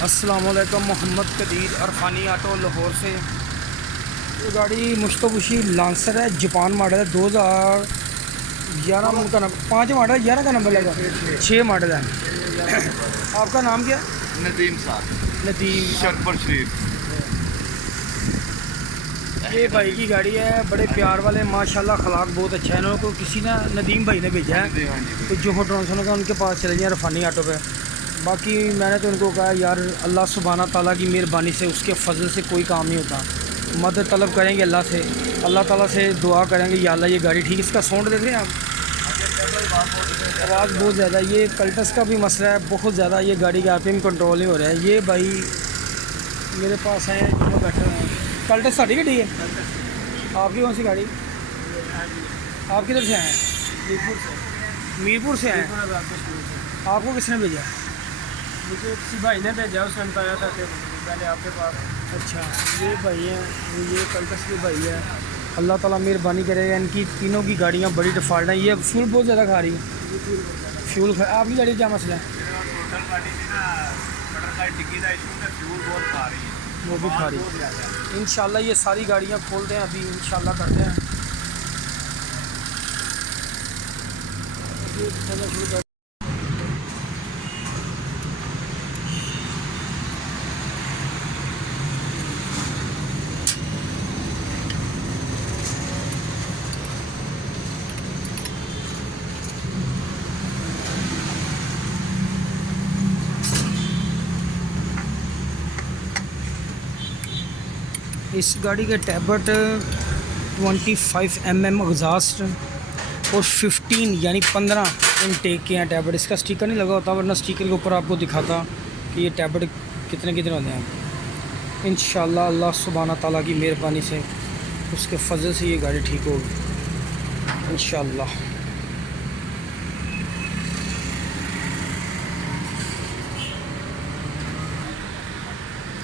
अस्सलामुअलैकुम। मोहम्मद कदीर अरफानी ऑटो लाहौर से। ये गाड़ी मुश्तबुशी लांसर है, जापान मॉडल है, 2011 का नंबर, 5 मॉडल 11 का नंबर लगा, 6 मॉडल है। आपका नाम क्या? नदीम साहब, नदीम शरफर शरीफ। ये भाई की गाड़ी है, बड़े प्यार वाले, माशाल्लाह खलाक बहुत अच्छा है। इन्होंने को किसी ने नदीम भाई ने भेजा है तो जोहर ट्रांसफर का उनके पास चले जाए अरफानी ऑटो पे। बाकी मैंने तो उनको कहा यार अल्लाह सुब्हाना ताला की मेहरबानी से, उसके फजल से कोई काम नहीं होता। मदद तलब करेंगे अल्लाह से, अल्लाह ताला से दुआ करेंगे या अल्लाह ये गाड़ी ठीक। इसका साउंड देख रहे हैं आप, आवाज़ बहुत ज़्यादा। ये कल्टस का भी मसला है बहुत ज़्यादा, ये गाड़ी का आरपीएम कंट्रोल नहीं हो रहा है। ये भाई मेरे पास हैं जो बैठे हुए हैं। कल्टस साड़ी गड्डी है आपकी? कौन सी गाड़ी? आप किधर से आए हैं? मीरपुर से आए हैं। आपको किसने भेजा? मुझे किसी भाई ने भेजा, उसने बताया था कि पहले आपके पास। अच्छा, ये भाई हैं, ये कल्टस के भाई है। अल्लाह ताला मेहरबानी करेगा। इनकी तीनों की गाड़ियाँ बड़ी डिफ़ॉल्ट हैं। ये फ्यूल बहुत ज़्यादा खा रही है। फ्यूल आपकी गाड़ी क्या मसला है? टोटल गाड़ी में ना कटर साइड डिग्गी का इशू है, फ्यूल बहुत खा रही है, वो भी खा रही है। इंशाल्लाह ये सारी गाड़ियाँ खोलते हैं अभी, इंशाल्लाह करते हैं। इस गाड़ी के टैबट 25 mm एग्जास्ट और 15 यानी 15 इनटेक के हैं टैबट। इसका स्टिकर नहीं लगा होता, वरना स्टिकर के ऊपर आपको दिखाता कि ये टैबट कितने कितने होते हैं। इंशाल्लाह अल्लाह सुब्हाना ताला की मेहरबानी से, उसके फजल से ये गाड़ी ठीक होगी इंशाल्लाह।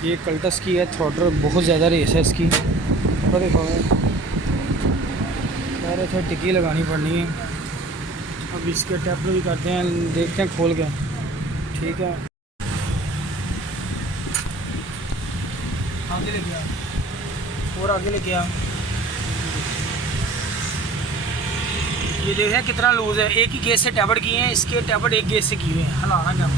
ये कल्टस की है, थ्रॉटल बहुत ज़्यादा रेस है इसकी। तो देखो यार फिर टिक्की लगानी पड़नी है। अब इसके टैप भी करते हैं, देखते हैं खोल के। ठीक है, आगे लेके आ और आगे लेके आ। ये देखिए कितना लूज़ है। एक ही गेज से टैबट किए हैं, इसके टैबट एक गेज से किए हुए हैं। हलाना क्या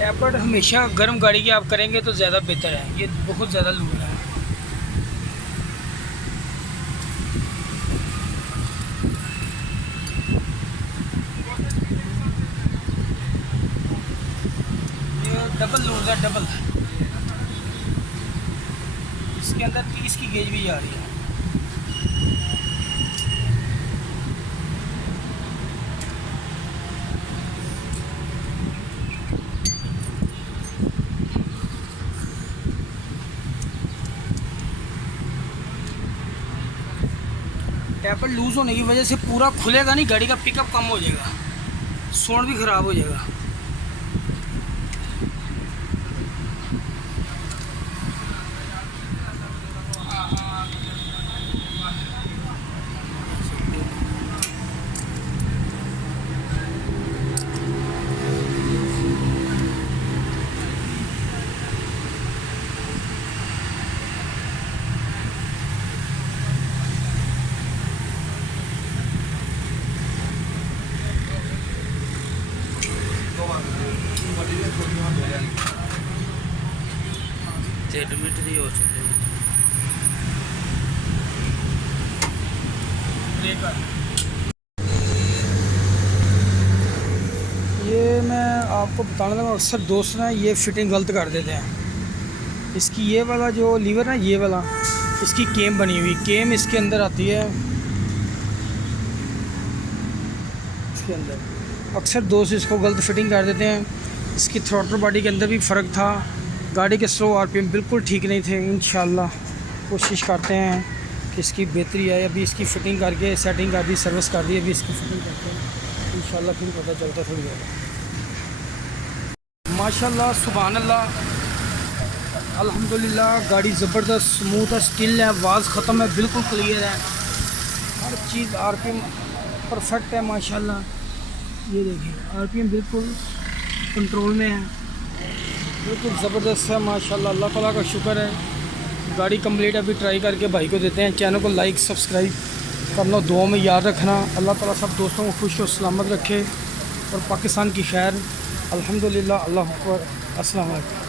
टैबट हमेशा गर्म गाड़ी की आप करेंगे तो ज़्यादा बेहतर है। ये बहुत ज़्यादा लूज है। ये डबल लूज है, डबल। इसके अंदर 30 की गेज भी आ रही है। टैपर लूज़ होने की वजह से पूरा खुलेगा नहीं, गाड़ी का पिकअप कम हो जाएगा, साउंड भी ख़राब हो जाएगा। ये मैं आपको बताना लगा, अक्सर दोस्त ना ये फिटिंग गलत कर देते हैं। इसकी ये वाला जो लीवर है, ये वाला इसकी केम बनी हुई, केम इसके अंदर आती है इसके अंदर। अक्सर दोस्त इसको गलत फिटिंग कर देते हैं। इसकी थ्रोटल बॉडी के अंदर भी फ़र्क था। गाड़ी के स्लो आरपीएम बिल्कुल ठीक नहीं थे। इंशाल्लाह कोशिश करते हैं कि इसकी बेहतरी आए। अभी इसकी फ़िटिंग करके सेटिंग कर दी, सर्विस कर दी, अभी इसकी फ़िटिंग करते हैं इंशाल्लाह, फिर पता चलता थोड़ी ज़्यादा। माशाल्लाह सुभान अल्लाह अल्हम्दुलिल्लाह, गाड़ी ज़बरदस्त स्मूथ है, स्टिल है, आवाज़ ख़त्म है, बिल्कुल क्लियर है, हर चीज़ आरपीएम परफेक्ट है माशाल्लाह। ये देखिए आरपीएम बिल्कुल कंट्रोल में है, बिल्कुल ज़बरदस्त है माशाल्लाह। अल्लाह ताला का शुक्र है। गाड़ी कंप्लीट अभी ट्राई करके भाई को देते हैं। चैनल को लाइक सब्सक्राइब करना, दुआ में याद रखना। अल्लाह ताला सब दोस्तों को खुश और सलामत रखे और पाकिस्तान की खैर। अल्हम्दुलिल्लाह, अल्लाह अकबर, अस्सलाम वालेकुम।